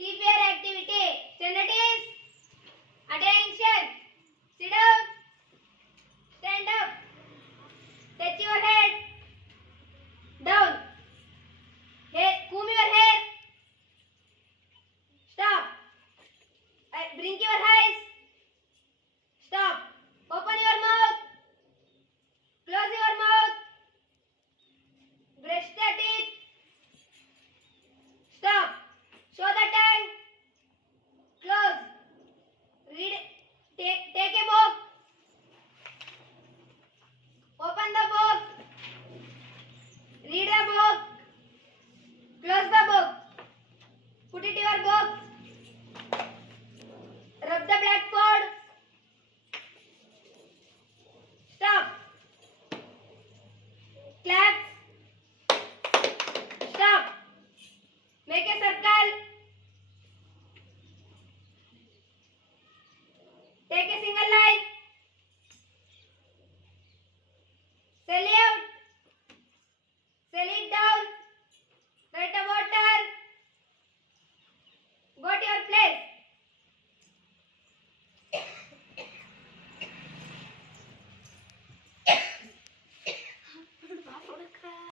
Your activity. Standard attention. Sit down. Stand up. Touch your head. Down. Hair. Comb your hair. Stop. Uh, blink your eye. Tell it.